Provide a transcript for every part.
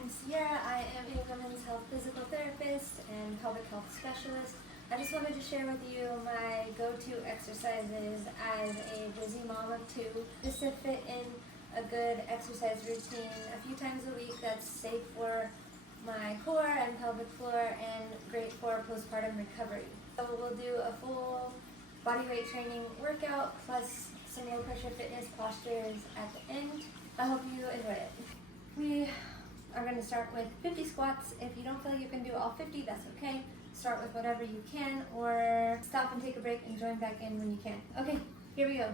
I'm Sierra. I am a women's health physical therapist and pelvic health specialist. I just wanted to share with you my go-to exercises as a busy mom of two, just to fit in a good exercise routine a few times a week that's safe for my core and pelvic floor and great for postpartum recovery. So we'll do a full bodyweight training workout plus some low pressure fitness postures at the end. I hope you enjoy it. We are going to start with 50 squats. If you don't feel you can do all 50, that's okay. Start with whatever you can, or stop and take a break and join back in when you can. Okay, here we go.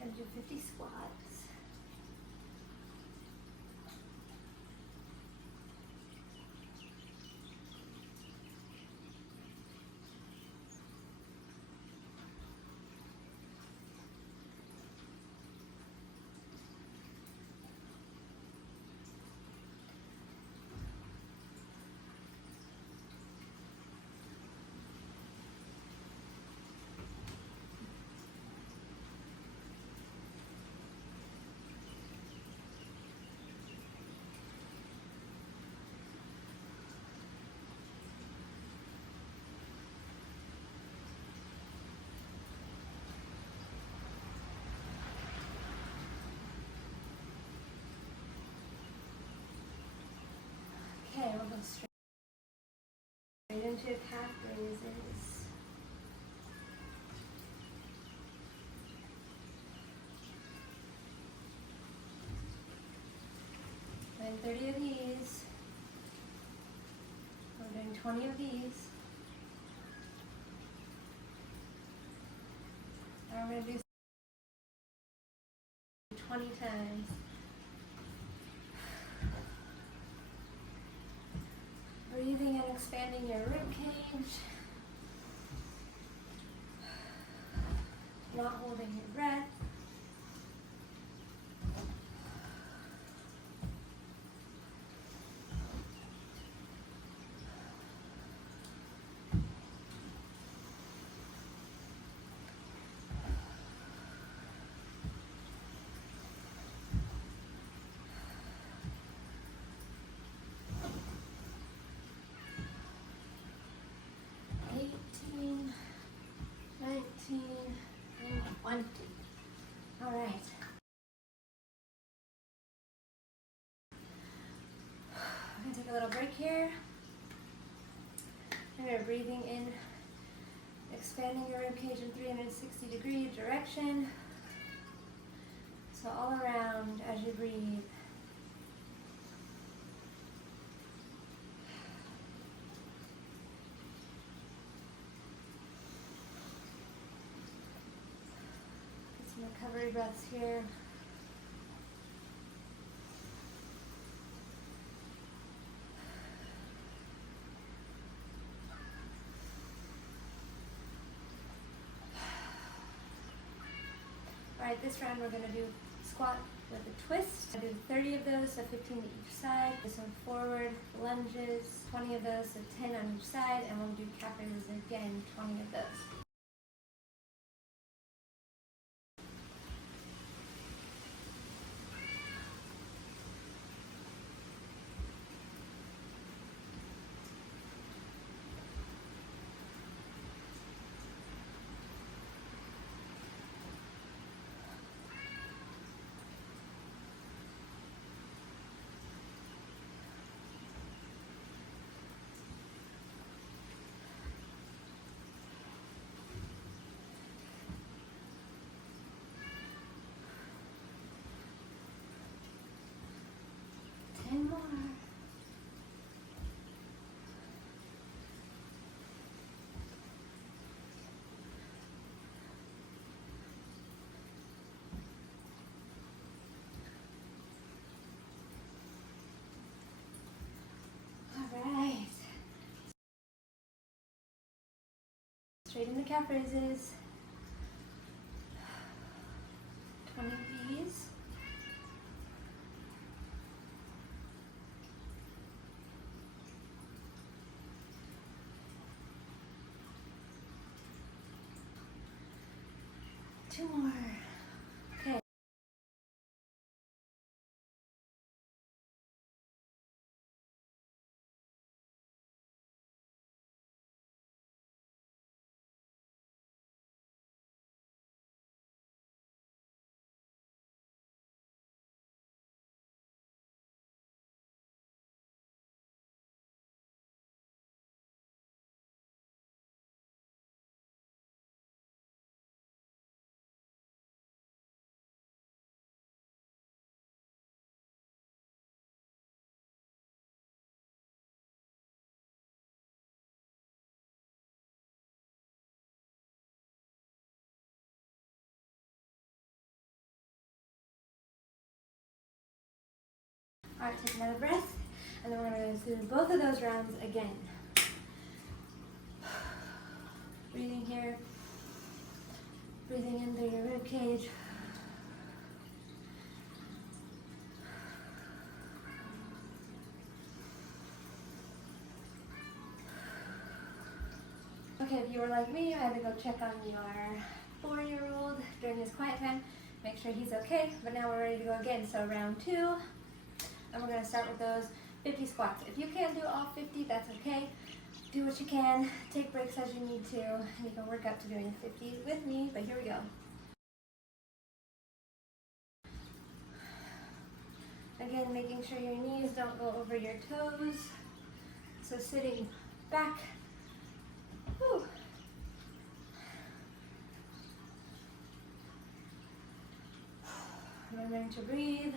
Gonna do 50 squats. Okay, we'll go straight into calf raises. Doing 30 of these. We're doing 20 of these. And we're going to do 20 times. Breathing and expanding your rib cage. Not holding your breath. And 20. All right. We're going to take a little break here. And we're breathing in, expanding your rib cage in 360-degree direction. So all around as you breathe. Recovery breaths here. All right, this round we're going to do squat with a twist. I do 30 of those, so 15 to each side. This one forward lunges, 20 of those, so 10 on each side, and we'll do calf raises again, 20 of those. Straighten the calf raises. 20 of these. Two more. Okay. Alright, take another breath, and then we're going to go through both of those rounds again. Breathing here, breathing in through your rib cage. Okay, if you were like me, I had to go check on your 4-year-old during his quiet time, make sure he's okay, but now we're ready to go again. So round 2, and we're going to start with those 50 squats. If you can't do all 50, that's okay. Do what you can, take breaks as you need to, and you can work up to doing 50 with me, but here we go. Again, making sure your knees don't go over your toes. So sitting back. Whew. Remembering to breathe.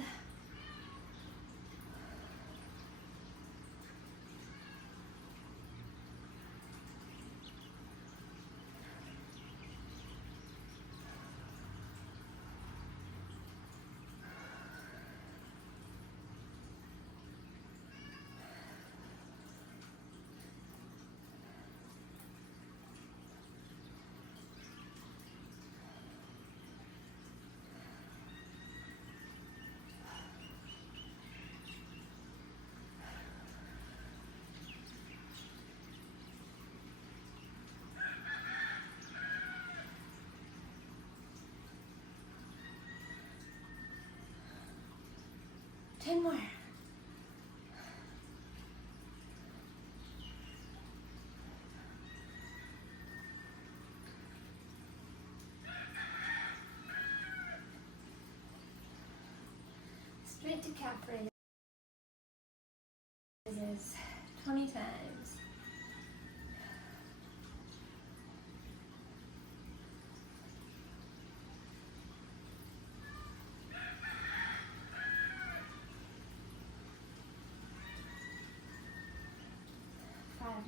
Ten more. Straight to calf raises 20 times.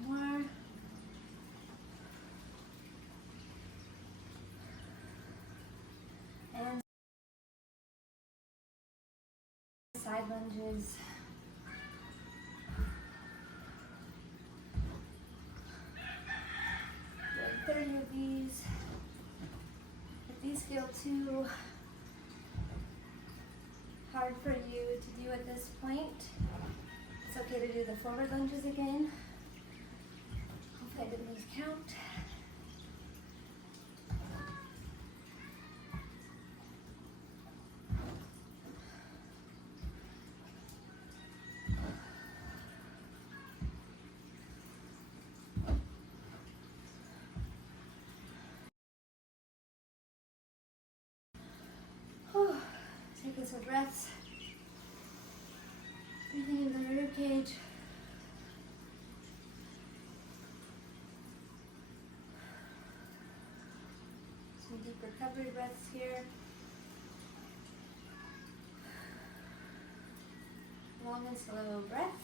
More. And side lunges. Good, 30 of these. If these feel too hard for you to do at this point, it's okay to do the forward lunges again. I didn't lose count. Whew. Taking some breaths. Breathing into the rib cage. Deep recovery breaths here. Long and slow breaths.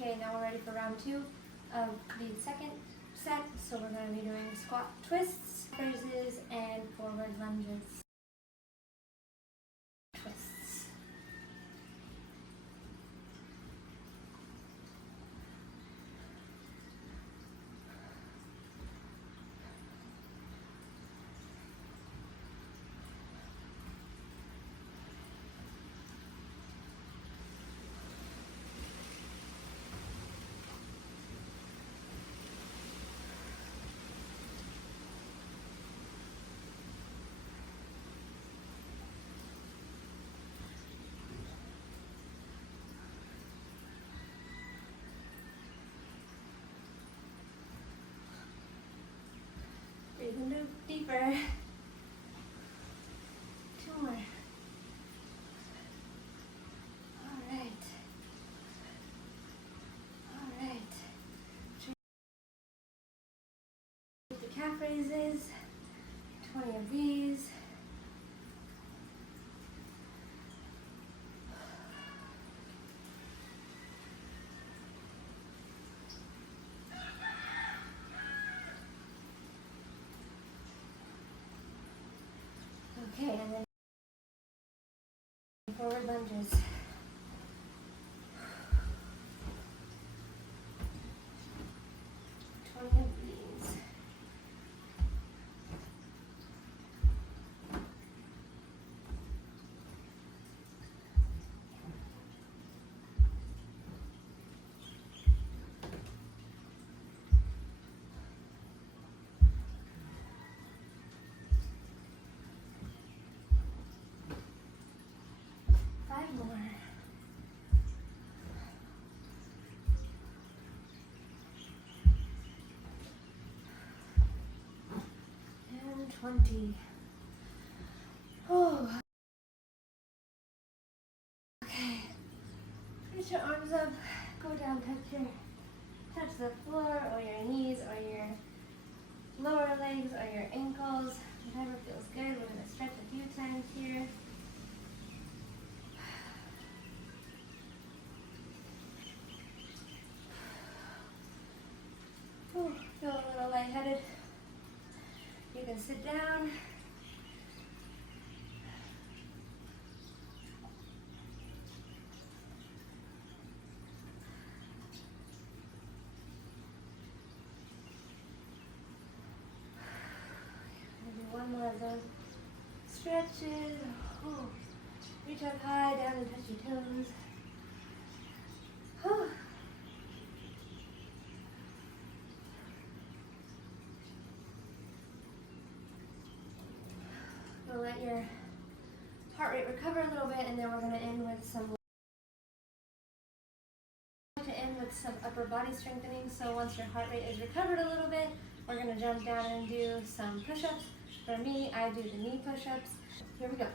Okay, now we're ready for round 2 of the second set. So we're going to be doing squat twists, raises, and forward lunges. Twists. deeper. 2 more. Alright. Alright. The calf raises. 20 of these. Okay, and then forward lunges. 20 of these. More. And 20. Oh. Okay. Reach your arms up. Go down. Touch the floor, or your knees, or your lower legs, or your ankles. Whatever feels good. We're gonna stretch a few times here. Feel a little lightheaded. You can sit down. Maybe one more of those stretches. Oh. Reach up high, down and touch your toes. Oh. We'll let your heart rate recover a little bit, and then we're going to end with some upper body strengthening. So once your heart rate is recovered a little bit, we're going to jump down and do some push-ups. For me, I do the knee push-ups. Here we go.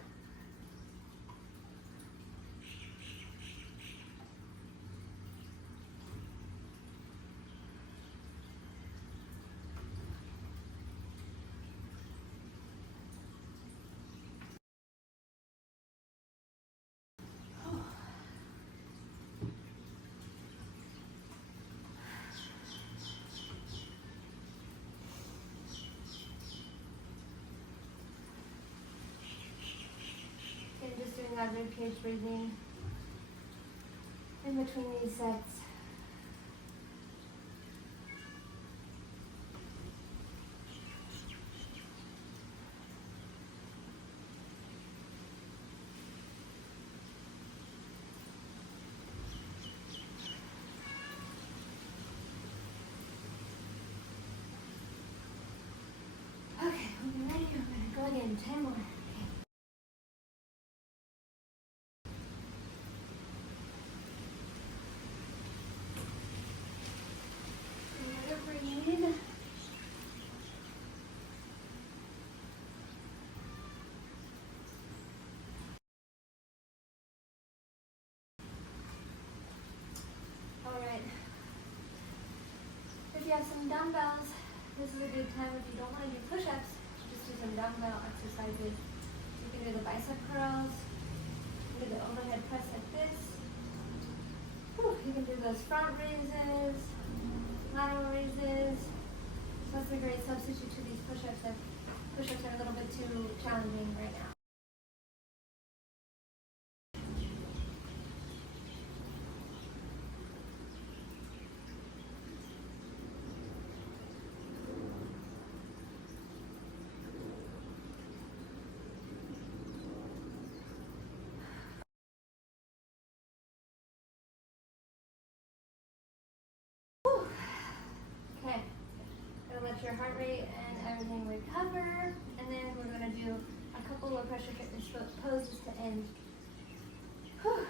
Just doing that rib cage breathing in between these sets. Okay, when you're ready, I'm going to go again 10 more. Alright, if you have some dumbbells, this is a good time. If you don't want to do push-ups, just do some dumbbell exercises. You can do the bicep curls, you can do the overhead press like this. Whew, you can do those front raises, lateral raises. So that's a great substitute to these push-ups if push-ups are a little bit too challenging right now. Okay, gonna let your heart rate and everything recover, and then we're gonna do a couple low pressure fitness poses to end. Whew.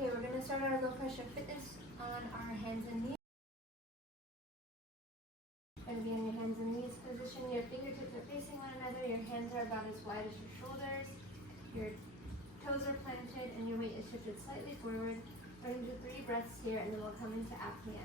Okay, we're going to start our low pressure fitness on our hands and knees. Going to be in your hands and knees position. Your fingertips are facing one another. Your hands are about as wide as your shoulders. Your toes are planted and your weight is shifted slightly forward. We're going to do 3 breaths here and then we'll come into apnea.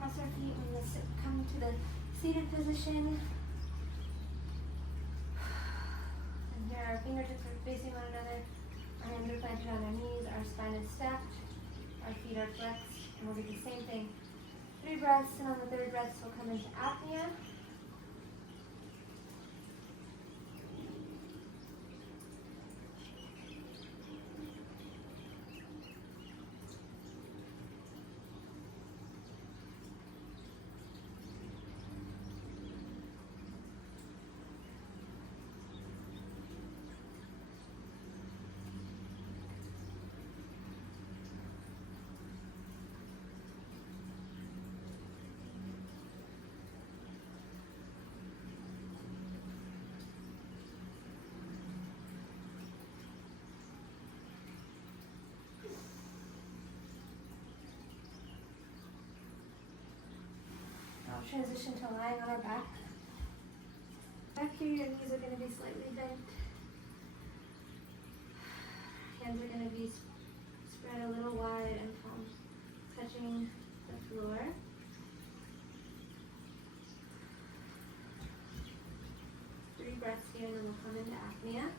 Cross our feet and let's come to the seated position. And here our fingertips are facing one another. Our hands are planted on our knees. Our spine is stacked. Our feet are flexed. And we'll do the same thing. 3 breaths, and on the 3rd breath we'll come into apnea. Now transition to lying on our back. Back here, your knees are going to be slightly bent. Hands are going to be spread a little wide and palms touching the floor. 3 breaths here and then we'll come into apnea.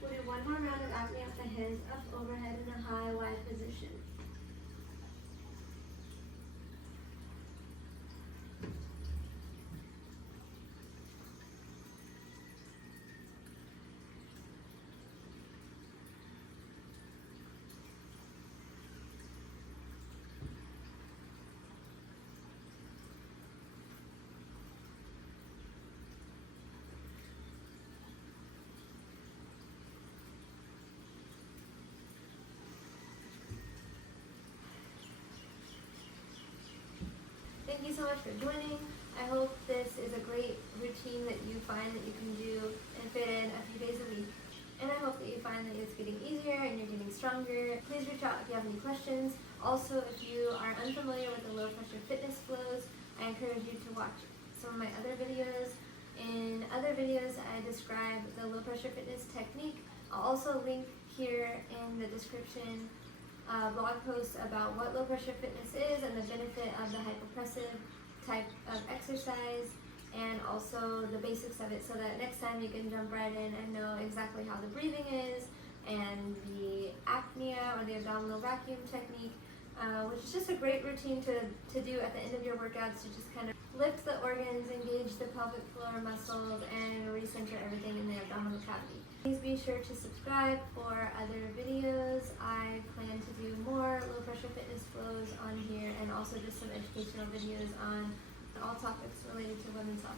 We'll do 1 more round of apnea with the hands up overhead in a high, wide position. Thank you so much for joining. I hope this is a great routine that you find that you can do and fit in a few days a week. And I hope that you find that it's getting easier and you're getting stronger. Please reach out if you have any questions. Also, if you are unfamiliar with the low pressure fitness flows, I encourage you to watch some of my other videos. In other videos, I describe the low pressure fitness technique. I'll also link here in the description blog posts about what low pressure fitness is and the benefit of the hypopressive type of exercise, and also the basics of it, so that next time you can jump right in and know exactly how the breathing is and the apnea or the abdominal vacuum technique, which is just a great routine to do at the end of your workouts to just kind of lift the organs, engage the pelvic floor muscles, and recenter everything in the abdominal cavity. Please be sure to subscribe for other videos. I plan to do more low pressure fitness flows on here, and also just some educational videos on all topics related to women's health.